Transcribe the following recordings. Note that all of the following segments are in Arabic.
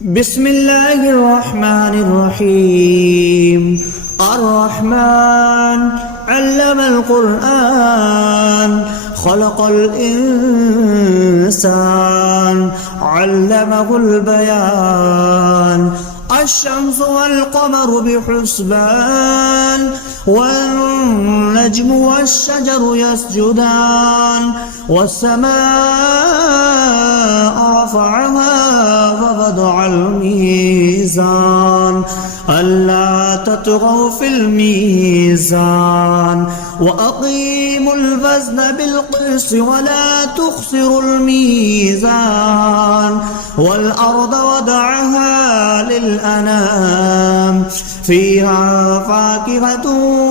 بسم الله الرحمن الرحيم. الرحمن علم القرآن خلق الإنسان علمه البيان. الشمس والقمر بحسبان والنجم والشجر يسجدان والسماء رفعها ووضع الميزان ألا تطغوا في الميزان وأقيموا الوزن بالقسط ولا تخسروا الميزان والأرض وضعها للأنام فيها فاكهة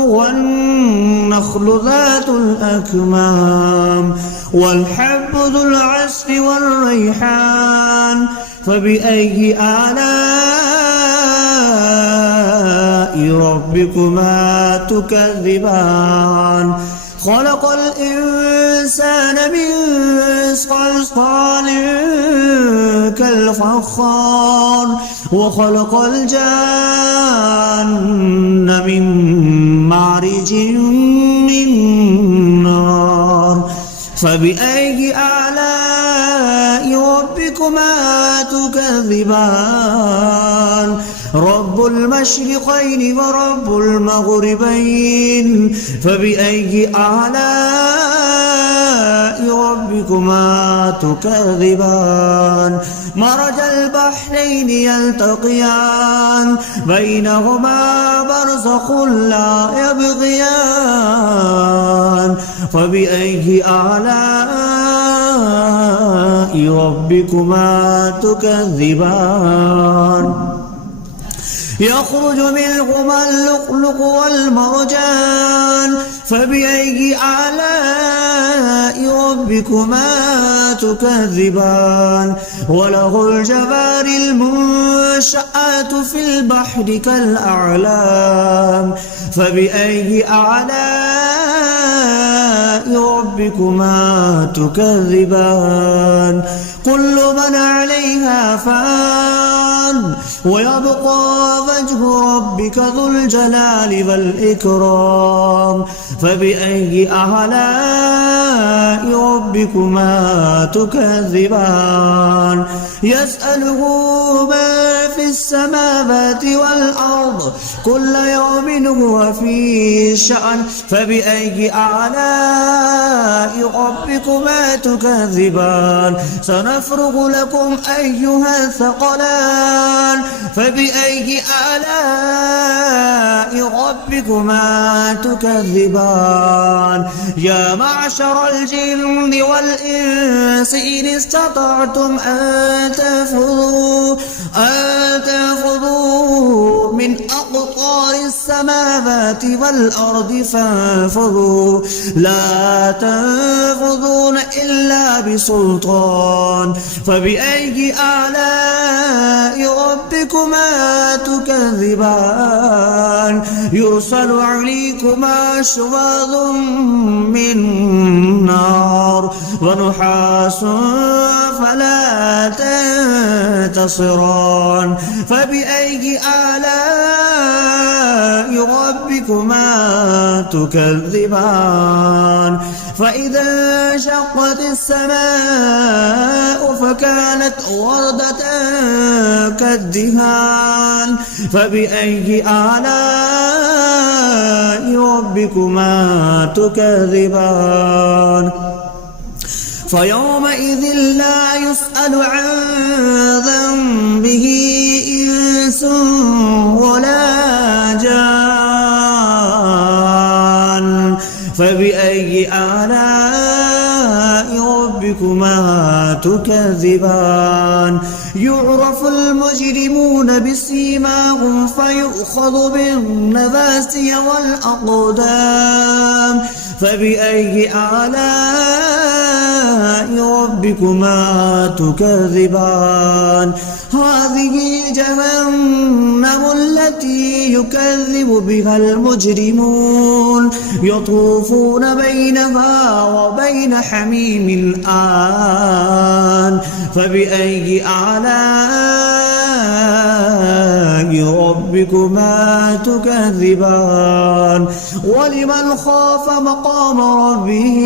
والنخل ذات الأكمام والحب ذو العصف والريحان فبأي آلاء ربكما تكذبان. خلق الإنسان من صلصال كالفخار وخلق الجان من مارج من نار فبأي آلاء ربكما تكذبان. رب المشرقين ورب المغربين فبأي آلاء ربكما تكذبان. مرج البحرين يلتقيان بينهما برزخ لا يبغيان فبأي آلاء ربكما تكذبان. يخرج منهما اللؤلؤ والمرجان فبأي آلاء ربكما تكذبان. وله الجوار المنشآت في البحر كالأعلام فبأي آلاء ربكما تكذبان. كل من عليها فان ويبقى وجه ربك ذو الجلال والإكرام فبأي آلاء ربكما تكذبان. يسأله ما في السماوات والأرض كل يوم هو في شأن فبأي آلاء ربكما تكذبان. سنفرغ لكم أيها الثقلان فبأي آلاء ربكما تكذبان. يا معشر الجن والإنس إن استطعتم أن تنفذوا من أقطار السماوات والأرض فانفذوا لا تنفذون إلا بسلطان فبأي آلاء ربكما تكذبان. يرسل عليكما شواظ من نار ونحاس فلا تنتصران فبأي آلاء ربكما تكذبان. فإذا انشقت السماء فكانت وردة كالدهان فبأي آلاء ربكما تكذبان. فيومئذ لا يسأل عن ذنبه إنس ولا جان فبأي آلاء ربكما تكذبان. يعرف المجرمون بسيماهم فيؤخذ بالنواسي والأقدام فبأي آلاء ربكما تكذبان. هذه جهنم التي يكذب بها المجرمون يطوفون بينها وبين حميم آن فبأي آلاء ربكما تكذبان ولمن خاف مقام ربه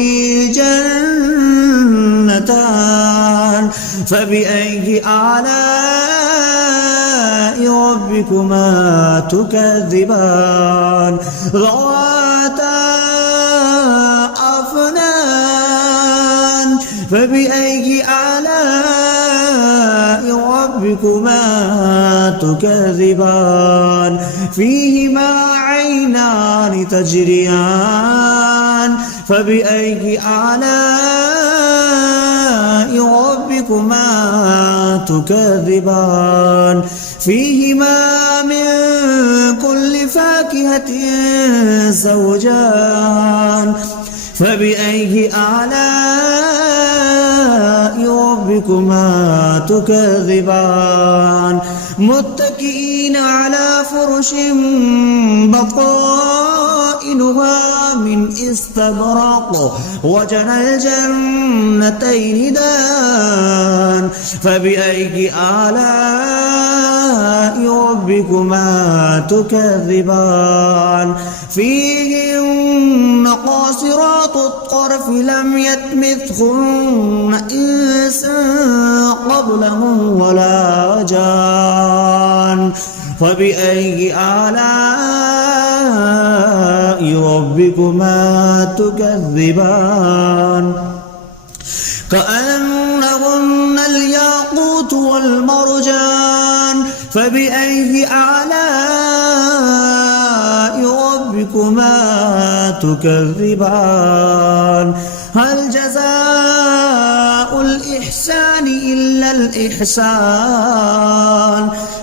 جنتان فبأي آلاء ربكما تكذبان ذواتا أفنان فبأي آلاء ربكما تكذبان فيهما عينان تجريان فبأي آلاء ربكما تكذبان فيهما من كل فاكهة زوجان فبأي آلاء ربكما تكذبان متكئين على فرش بطائنها من استبرق وجنى الجنتين دان فبأي آلاء ربكما تكذبان فيهن قاصرات الطرف لم يطمثهن إنس قبلهم ولا جان فبأي آلاء ربكما تكذبان كأنهن الياقوت والمرجان فبأي آلاء ربكما تكذبان هل جزاء الإحسان إلا الإحسان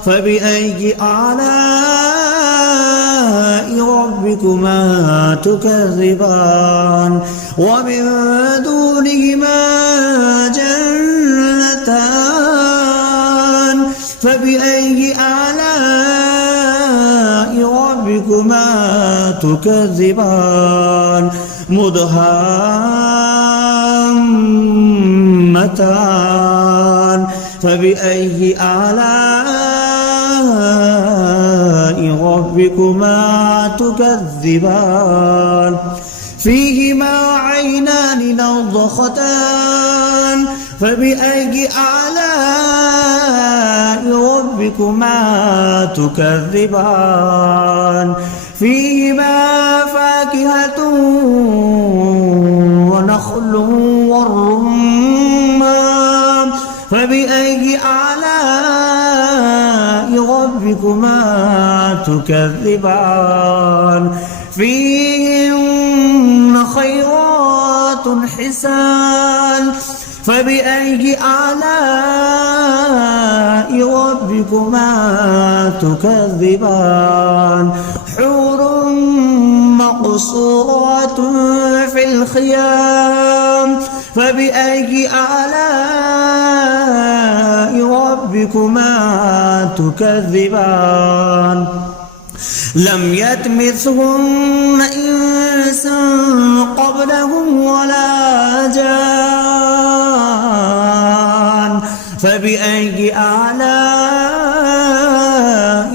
فبأي آلاء ربكما تكذبان ومن دونهما جنتان فبأي آلاء ربكما تكذبان مدهامتان فبأي آلاء ربكما تكذبان فيهما عينان نضختان فبأي آلاء ربكما تكذبان فيهما فاكهة ونخل والرمان فبأي آلاء ربكما تكذبان فيهن خيرات حسان فبأي آلاء ربكما تكذبان حور مقصورات في الخيام فبأي آلاء ربكما تكذبان لم يطمثهن إنس قبلهم ولا جان فبأي آلاء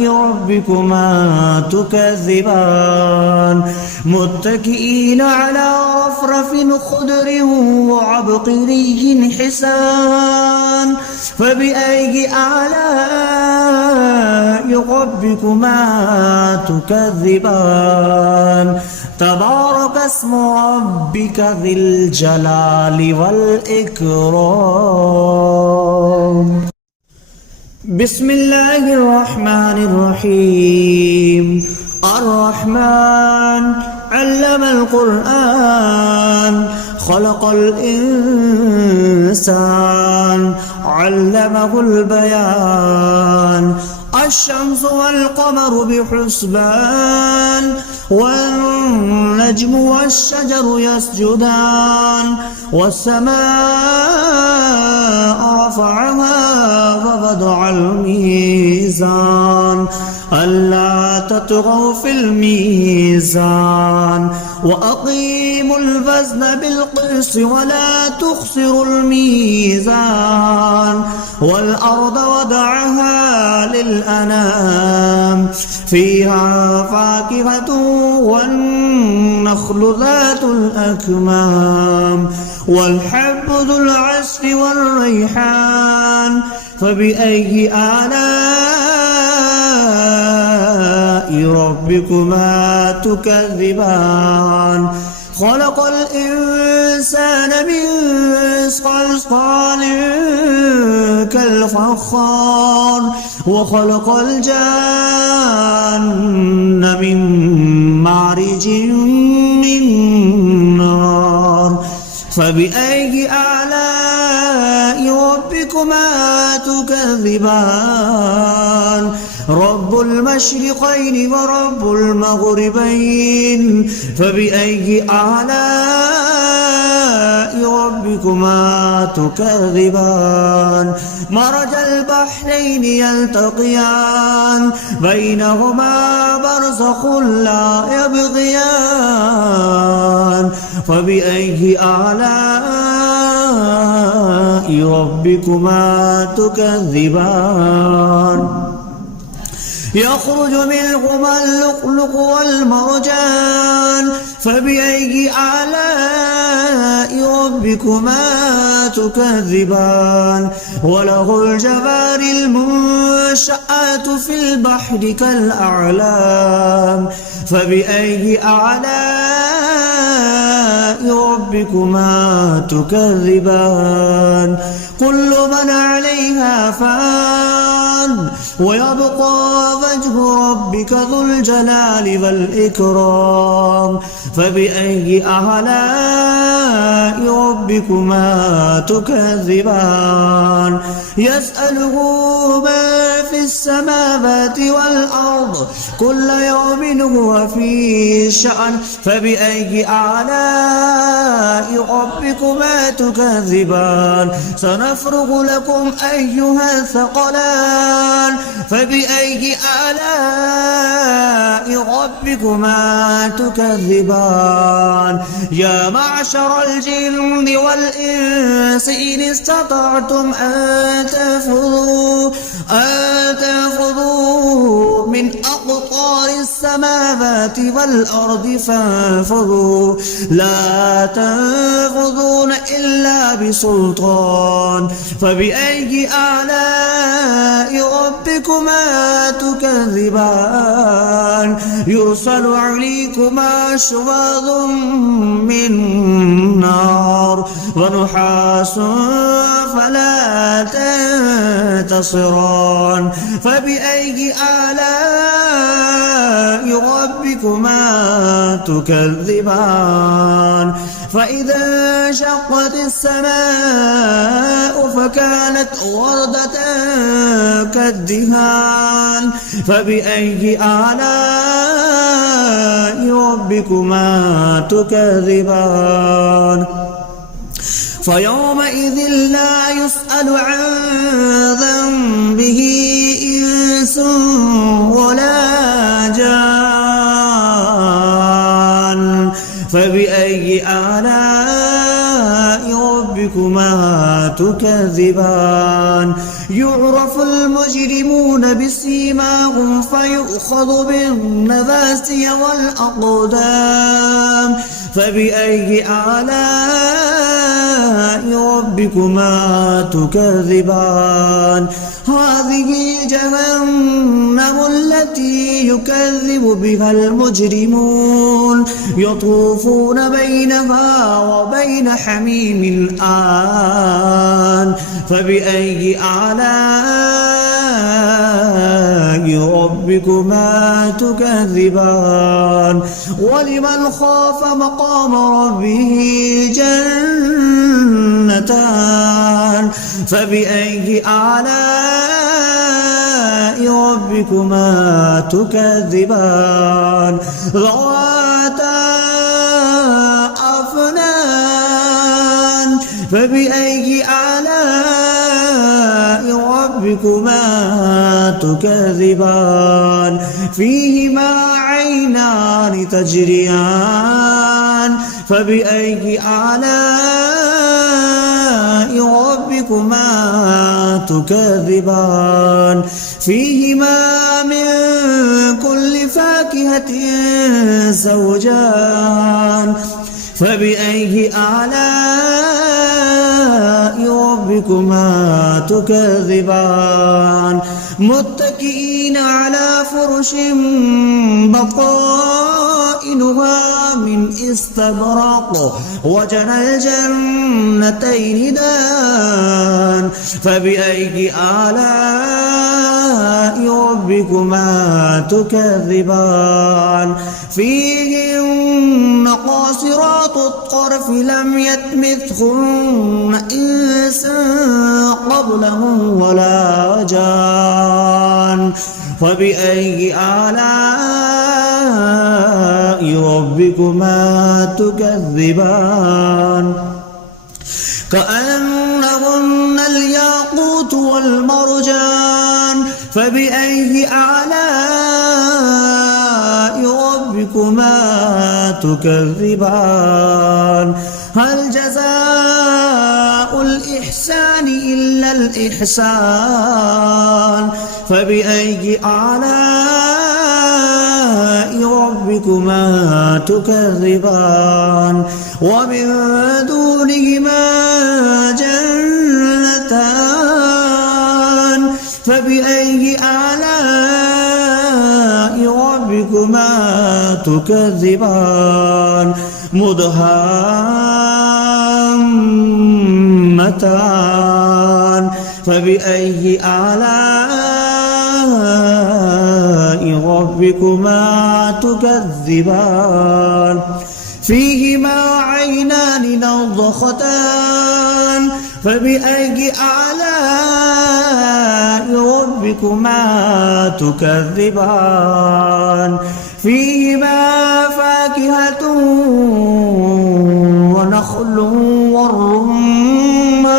ربكما تكذبان متكئين على رفرف خضر وعبقري حسان فبأي آلاء ربكما تكذبان تبارك اسم ربك ذي الجلال والإكرام بسم الله الرحمن الرحيم الرحمن علم القرآن خلق الإنسان علمه البيان الشمس والقمر بحسبان والنجم والشجر يسجدان والسماء رفعها ووضع الميزان ألا تطغوا في الميزان وأقيموا الوزن بالقسط ولا تخسروا الميزان والأرض وضعها للأنام فيها فاكهة والنخل ذات الأكمام والحب ذو العصف والريحان فبأي آلاء ربكما تكذبان خلق الإنسان من صلصال كالفخار وخلق الجان من مارج من نار فبأي آلاء ربكما تكذبان رب المشرقين ورب المغربين فبأي آلاء ربكما تكذبان مرج البحرين يلتقيان بينهما برزخ لا يبغيان فبأي آلاء ربكما تكذبان يخرج منهما اللؤلؤ والمرجان فبأي آلاء ربكما تكذبان وله الجوار المنشآت في البحر كالأعلام فبأي آلاء ربكما تكذبان كل من عليها فان ويبقى وجه ربك ذو الجلال والإكرام فبأي آلاء ربكما تكذبان يسأله ما في السماوات والأرض كل يوم هو في شأن فبأي آلاء ربكما تكذبان سنفرغ لكم أيها الثقلان فبأي آلاء ربكما تكذبان يا معشر الجن والإنس إن استطعتم أن تنفذوا من أقطار السماوات والأرض فانفذوا لا تنفذون إلا بسلطان فبأي آلاء ربكما تكذبان يرسل عليكما شواظ من نار ونحاس فلا تنتصران فبأي آلاء ربكما تكذبان فإذا انشقت السماء فكانت وردة كالدهان فبأي آلاء ربكما تكذبان فيومئذ لا يسأل عن ذنبه إنس ولا جان فبأي آلاء ربكما تكذبان يعرف المجرمون بسيماهم فيؤخذ بالنواسي والأقدام فبأي آلاء ربكما تكذبان هذه جهنم التي يكذب بها المجرمون يطوفون بينها وبين حميم آن فبأي آلاء ربكما تكذبان ولمن خاف مقام ربه جنتان فبأي آلاء ربكما تكذبان ذواتا أفنان فبأي آلاء ربكما تكذبان فيهما عينان تجريان فبأي آلاء ربكما ربكما تكذبان فيهما من كل فاكهة زوجان فبأي آلاء ربكما تكذبان متكئين على فرش بطائنها من استبرق وجنى الجنتين دان فبأي آلاء ربكما تكذبان فيهن قاصرات الطرف لم يطمثهن إنس قبلهم ولا جان فبأي آلاء ربكما تكذبان كأنهن الياقوت والمرجان فبأي آلاء ربكما تكذبان هل جزاء الإحسان إلا الإحسان فبأي آلاء ربكما تكذبان ومن دونهما جنتان فبأي آلاء ربكما تكذبان مدهامتان فبأي آلاء ربكما تكذبان فيهما عينان نضختان فبأي آلاء ربكما تكذبان فيهما فاكهة ونخل والرمان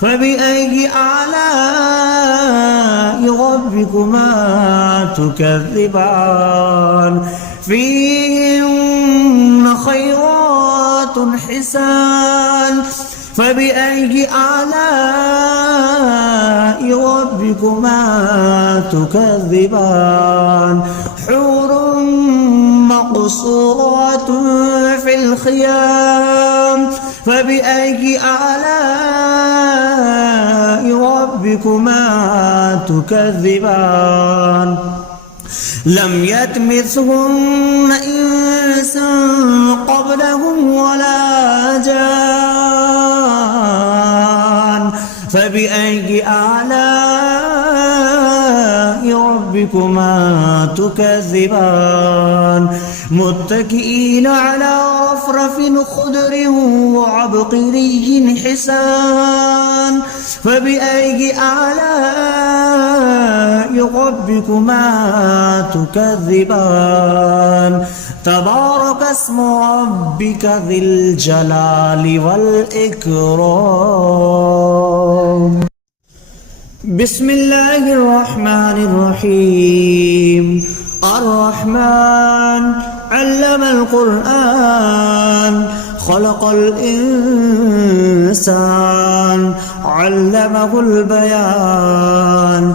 فبأي آلاء ربكما تكذبان فيهن خيرات حسان فبأي آلاء ربكما تكذبان حور مقصورات في الخيام فبأي آلاء ربكما تكذبان لم يطمثهن إنس قبلهم ولا جان فبأي آلاء ربكما تكذبان متكئين على رفرف خضر وعبقري حسان فبأي آلاء ربكما تكذبان تبارك اسم ربك ذي الجلال والإكرام بسم الله الرحمن الرحيم الرحمن علم القرآن خلق الإنسان علمه البيان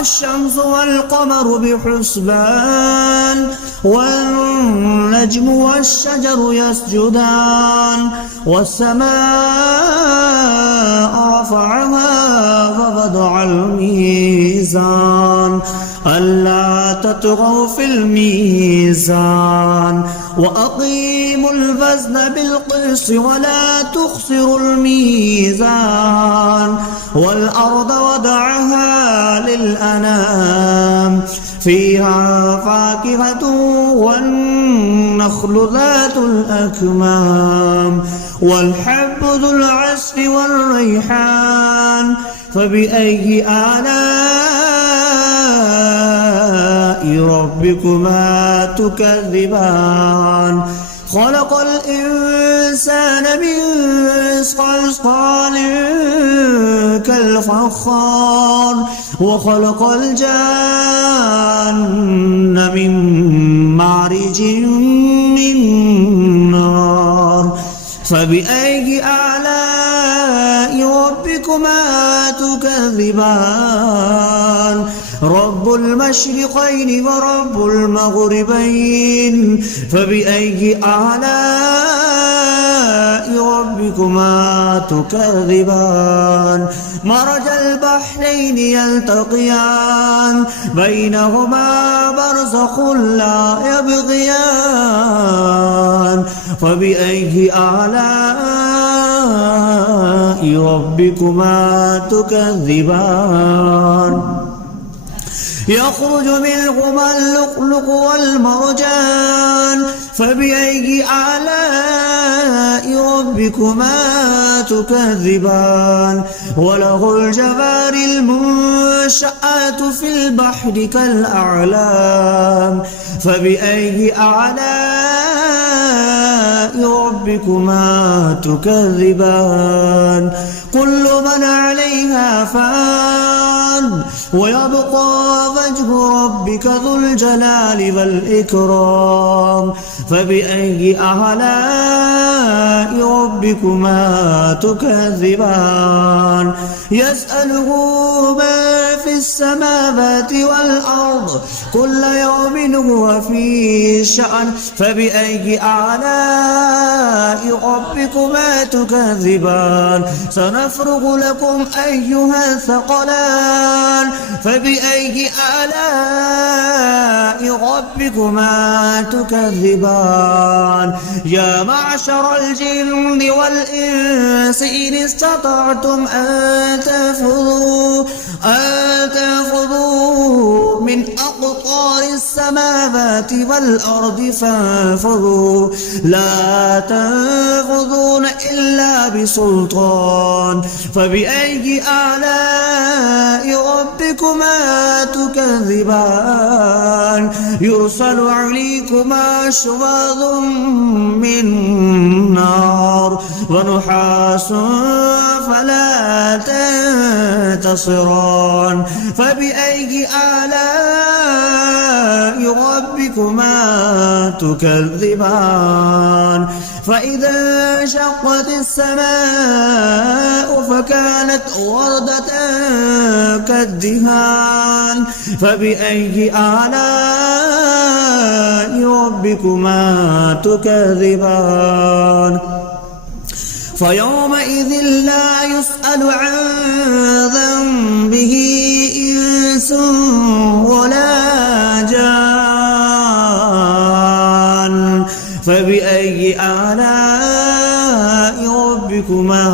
الشمس والقمر بحسبان والنجم والشجر يسجدان والسماء رفعها ووضع الميزان ألا تطغوا في الميزان وأقيموا الوزن بالقسط ولا تخسروا الميزان والأرض وضعها للأنام فيها فاكهة والنخل ذات الأكمام والحب ذو العصف والريحان فبأي آلاء ربكما تكذبان خلق الإنسان من صلصال كالفخار وخلق الجان من مارج من نار فبأي آلاء ربكما تكذبان رب المشرقين ورب المغربين فبأي آلاء ربكما تكذبان مرج البحرين يلتقيان بينهما برزخ لا يبغيان فبأي آلاء ربكما تكذبان يخرج منهما اللؤلؤ والمرجان فبأي آلاء ربكما تكذبان وله الجوار المنشآت في البحر كالأعلام فبأي آلاء ربكما تكذبان كل من عليها فان ويبقى وجه ربك ذو الجلال والإكرام فبأي آلاء ربكما تكذبان يسأله ما في السماوات والأرض كل يوم هو في شأن فبأي آلاء ربكما تكذبان سنفرغ لكم أيها الثقلان فبأي آلاء ربكما تكذبان يا معشر الجن والإنس إن استطعتم أن تنفذوا من أقطار السماوات والأرض فانفذوا لا تنفذون إلا بسلطان فبأي آلاء ربكما تكذبان يرسل عليكما شواظ من نار ونحاس فلا تنتصران فبأي آلاء ربكما تكذبان فإذا انشقت السماء فكانت وردة كالدهان فبأي آلاء ربكما تكذبان فيومئذ لا يسأل عن ذنبه إنس ولا جان فبأي آلاء ربكما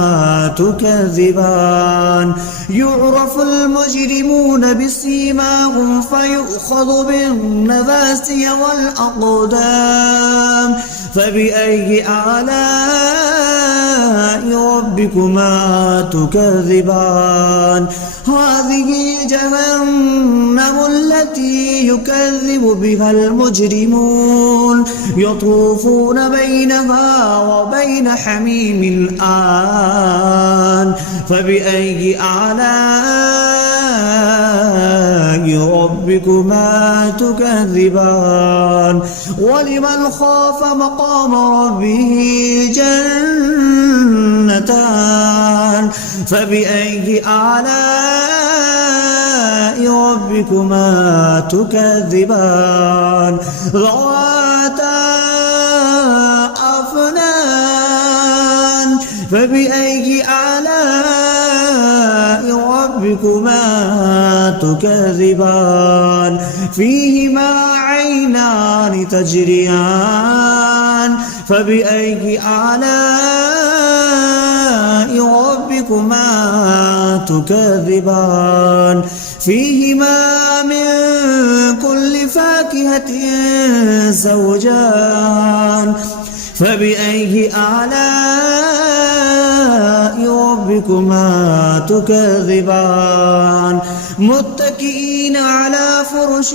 تكذبان يعرف المجرمون بسيماهم فيؤخذ بالنواسي والأقدام فبأي آلاء ربكما تكذبان هذه جهنم التي يكذب بها المجرمون يطوفون بينها وبين حميم آن فبأي آلاء ربكما تكذبان ولمن خاف مقام ربه جنتان فبأي آلاء ربكما تكذبان ذواتا أفنان فبأي آلاء ربكما تكذبان فيهما عينان تجريان فبأي آلاء ربكما تكذبان فيهما من كل فاكهة زوجان فبأي آلاء ربكما تكذبان متكئين على فرش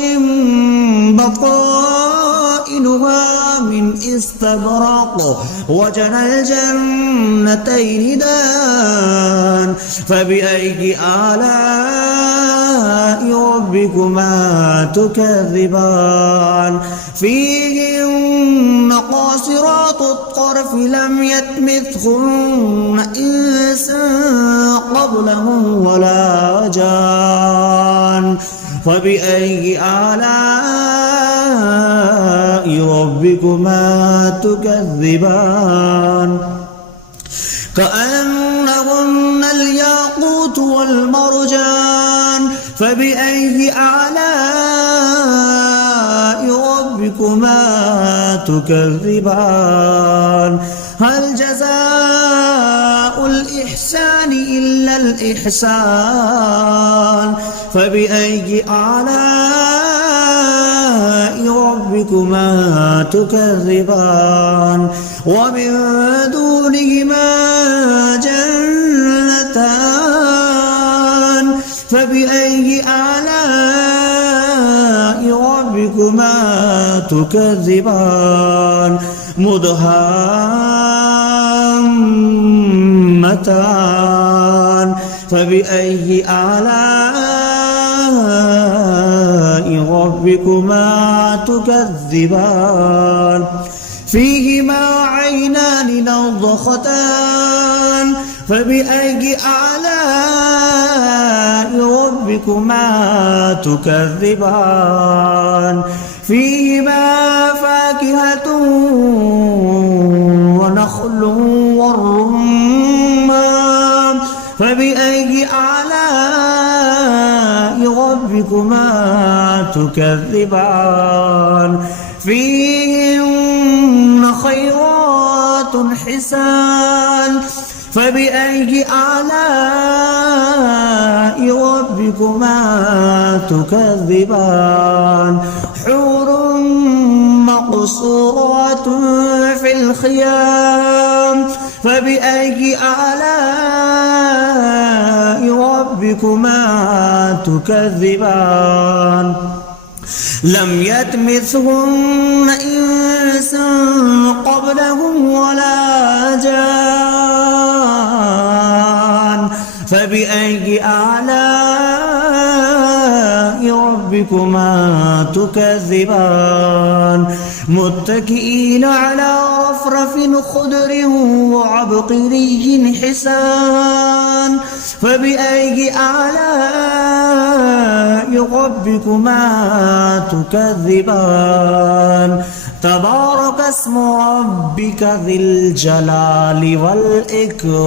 بطائنها من استبرق وجنى الجنتين دان فبأي آلاء ربكما تكذبان فيهن قاصرات الطرف لم يطمثهن إنس قبلهم ولا جان فبأي آلاء ربكما تكذبان كأنهن الياقوت والمرجان فبأي آلاء ربكما تكذبان هل جزاء الإحسان إلا الإحسان فبأي آلاء ربكما تكذبان ومن دونهما جنتان فبأي آلاء ربكما تكذبان مدهامتان فبأي آلاء ربكما تكذبان فيهما عينان نضختان فبأي آلاء ربكما تكذبان فيهما فاكهة ونخل والرمان فبأي آلاء ربكما تكذبان فيهن خيرات حسان فبأي آلاء ربكما تكذبان حور مقصورات في الخيام فبأي آلاء ربكما تكذبان لم يطمثهن إنس قبلهم ولا جان فبأي آلاء ربكما تكذبان متكئين على رفرف خضر وعبقري حسان فبأي آلاء ربكما تكذبان تبارك اسم ربك ذي الجلال والإكرام.